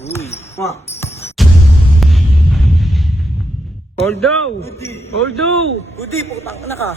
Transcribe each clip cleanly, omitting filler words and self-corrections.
Uy. Ma. Holdo! Holdo! Udi, putang na ka.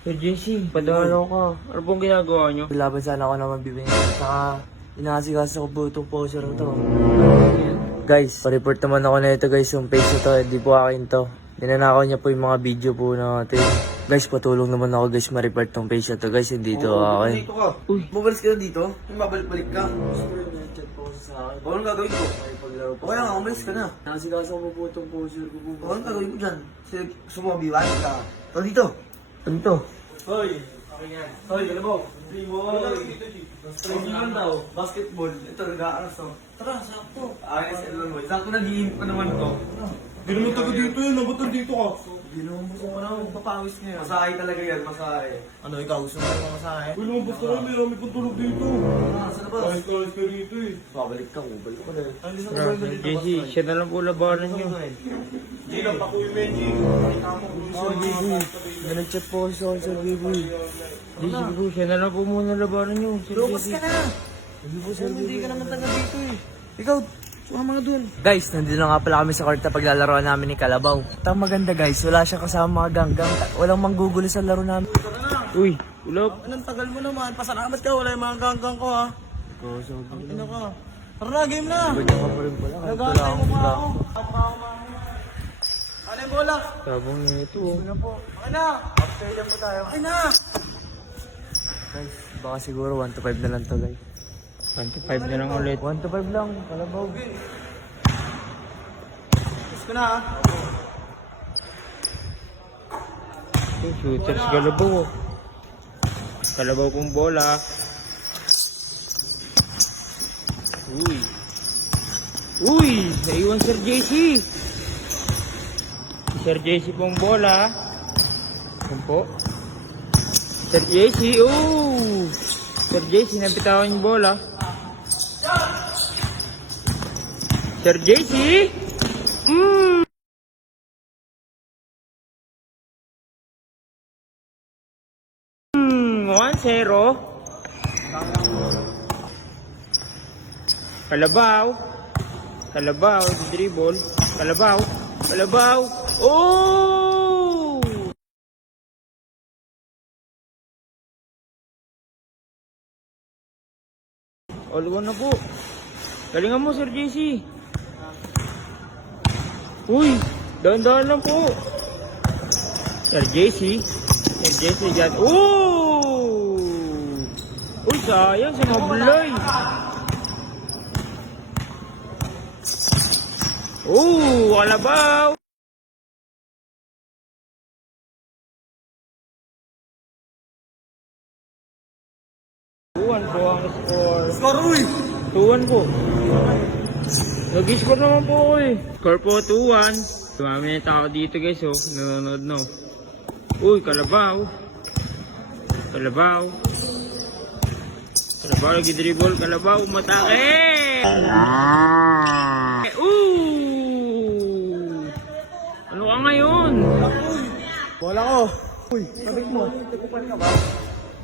Sir JC, padalo ka. Ano pong ginagawa nyo? Laban sana ako naman bibingin. Saka, inasigas ako po itong poser na to. Guys, pa-report naman ako na ito guys, yung page na to, hindi po akin to. Ninanakaw niya po yung mga video po natin. Guys, patulong naman ako guys ma-report tong page na to guys, hindi to akin. Dito ka. Uy. Mabalis ka na dito? May mabalik-balik ka. Chat po sa akin. Anong gagawin ko? Paglaro po. Okay lang, umalis ka na. Inasigas ako po itong poser ko po. Anong gagawin ko dyan? Gusto mo mabiwan ka. Ito dito. Ito dito. Hoy! Hoy, galabaw! Training lang daw, basketball. Ito, nag-aaras to. Tara, sakto. Ayos, ito mo. Sakto nag-iinip pa naman to. Hindi naman taga dito yun, ba't nandito ka? Hindi naman gusto ko na, papawis ngayon. Masahe talaga yan, masahe. Ano, ikaw gusto mo yung masahe? Uy, lumabas ka kami, marami pang tulog dito. Sa labas. Kahit ka rito eh. Babalik ka, balik ko na. Ay, hindi Tara, Sir JC, siya na lang po labanan nyo. Hindi lang pa Kuya Menji. Sir Biboy, nag-chat po ako sa Sir Biboy. JC po, siya na lang po muna labanan nyo. Sir Lumas JC. ka na! Hindi po Sir Biboy. Hindi ka naman taga dito eh. Ikaw, sumama nga dun. Guys, nandito na nga pala kami sa court na paglalaroan namin ni Kalabaw. Ito maganda guys, wala siya kasama mga ganggang. Walang manggugulo sa laro namin. Uy, ulap. Anong tagal mo naman? Pasalamat ka, wala yung mga ganggang ko ha. Ikaw, sabi ko. Ano ka? Tara na, game na! Ganyan ka pa rin pala. Kahit wala Nag-aantay mo akong pa bra. ako. Ano yung bola? Sabong na ito. Oh. Ano po? Okay na! After lang po tayo. Okay na! Guys, baka siguro 1 to 5 na lang to guys. 25 na lang ulit. 1 to 5 lang, Kalabaw. Gusto ko na ha? Yung shooters Kalabaw. Oh. Kalabaw pong bola. Uy. Uy! Naiwan Sir JC. Sir JC pong bola. Yan po. Sir JC. Oh! Sir JC, napitawan yung bola. Sir JC. 1-0. Kalabaw. Kalabaw, dribble. Kalabaw. Kalabaw. Oh! All one na po. Galingan mo, Sir JC. Uy, dahan-dahan lang po. Sir JC. Sir JC dyan. Oh! Uy, sayang sa mablay. Oh, Kalabaw. Tuwan po ang score. Score, uy! 2-1 po. Nag-score naman po ako eh. Score po 2-1. Dumami na tao dito guys oh. Nanonood no. Uy, Kalabaw. Kalabaw. Kalabaw, nag-dribble. Kalabaw, matake! Ooh! Ano ka ngayon? Bola ko! Uy, sabik mo.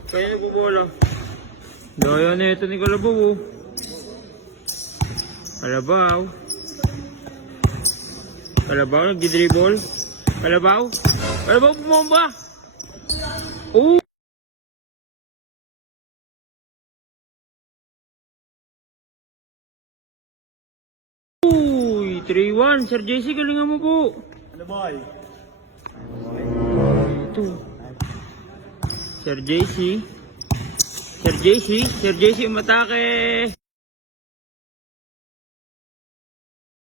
Kaya nagbubola. Daya na ito ni Kalabaw oh. Kalabaw. Kalabaw, nag-dribble. Kalabaw. Kalabaw, bumomba. Oh! Uy, 3-1. Sir JC, galingan mo po. Ano boy? Ito. Sir JC. Sir JC. Sir JC, umatake.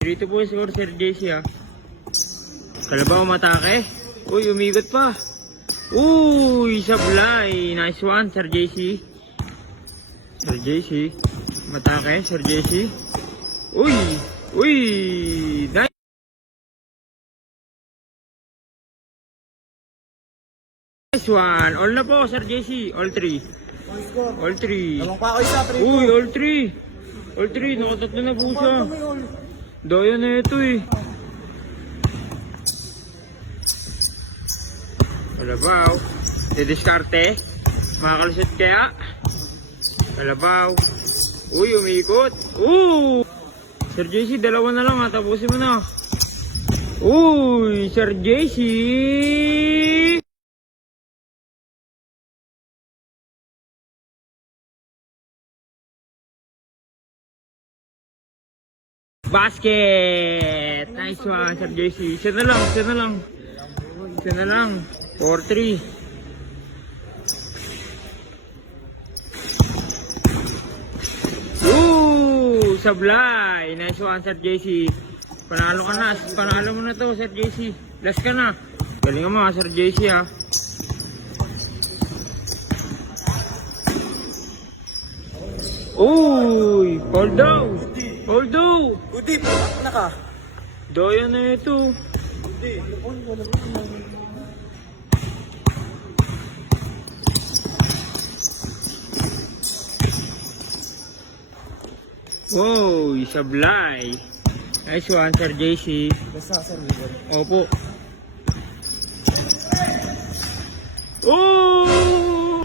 Dito po yung score, Sir JC ha. Kalabaw, umatake. Uy, umigot pa. Uy, sablay. Nice one, Sir JC. Sir JC. Umatake, Sir JC. Uy. Uy. Nice. Nice one. All na po, Sir JC. All three. All 3. Lamang pa ako isa, pre. Uy, all 3. All 3, nakatatlo na po siya. Daya na ito eh. Kalabaw. Didiskarte. Makakalusot kaya. Kalabaw. Uy, umikot. Sir JC, dalawa na lang ha. Tapusin mo na. Uy, Sir JC. Basket! Nice one, Sir JC. Isa na lang, isa na lang. Isa na lang. 4-3. Sablay! Nice one, Sir JC. Panalo ka na. Panalo mo na to, Sir JC. Last ka na. Galingan mo, Sir JC ha. Uy! Hold down! Hold down! Udi, putak na ka. Daya na ito. Wow, sablay. Nice one, Sir JC. Basta, sir, William. Opo. Oh!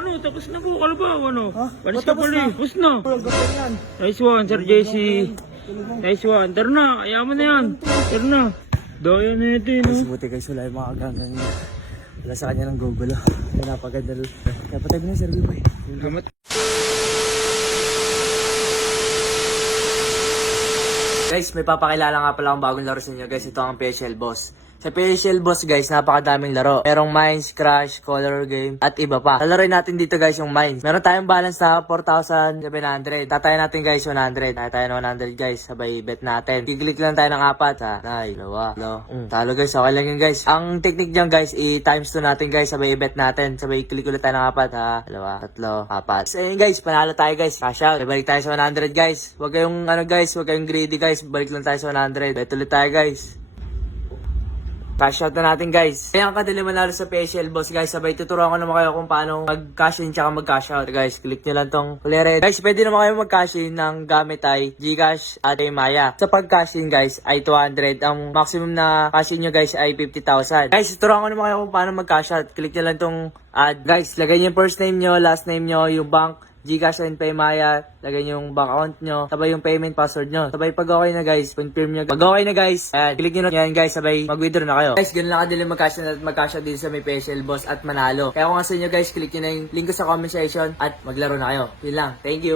Ano, tapos na po, kalabaw, ano? Ha? Panis Ba't ka tapos pala eh, na? tapos na. Ang ganda yan. Nice one, Sir JC. Nice one. Tara na, kaya mo na yan. Tara na. Daya na ito eh, no? Guys, buti guys, wala yung mga ganggang niya. Wala sa kanya ng gugulo. Kaya napaganda rin. Kaya patay mo na, Sir Biboy. Gamat. Guys, may papakilala nga pala akong bagong laro sa inyo guys. Ito ang PSL Boss. Sa PSL Boss guys, napakadaming laro. Merong Mines, Crash, Color Game, at iba pa. Lalaroin natin dito guys yung Mines. Meron tayong balance na 4,700. Tatayo natin guys 100. Tatayo na 100 guys. Sabay bet natin. Kiklik lang tayo ng 4. Ay, dalawa. Talo guys, okay lang yun guys. Ang technique dyan guys, i-times 2 natin guys. Sabay bet natin. Sabay click ulit tayo ng 4. Dalawa, tatlo, 4. So ayun guys, panalo tayo guys. Cash out. Balik tayo sa 100 guys. Huwag kayong guys, huwag kayong greedy guys. Balik lang tayo sa 100. Bet ulit tayo guys. Cash out na natin guys. Kaya ang kadali manalo sa PSL Boss guys. Sabay tuturuan ko naman kayo kung paano mag-cash in tsaka mag-cash out. Guys, click nyo lang tong kulere. Guys, pwede naman kayo mag-cash in ng gamit ay Gcash at Maya. Sa pag-cash in guys ay 200. Ang maximum na cash in nyo guys ay 50,000. Guys, tuturuan ko naman kayo kung paano mag-cash out. Click nyo lang tong add. Guys, lagay nyo yung first name nyo, last name nyo, yung bank, Gcash and Paymaya, lagay nyo yung bank account nyo, sabay yung payment password nyo. Sabay pag okay na guys, confirm nyo. Pag okay na guys, ayan, click nyo na yan guys, sabay mag-withdraw na kayo. Guys, ganun lang kadali mag-cash out dito sa may PSL Boss at manalo. Kaya kung nga sa inyo guys, click nyo na yung link ko sa comment section at maglaro na kayo. Yun lang, thank you.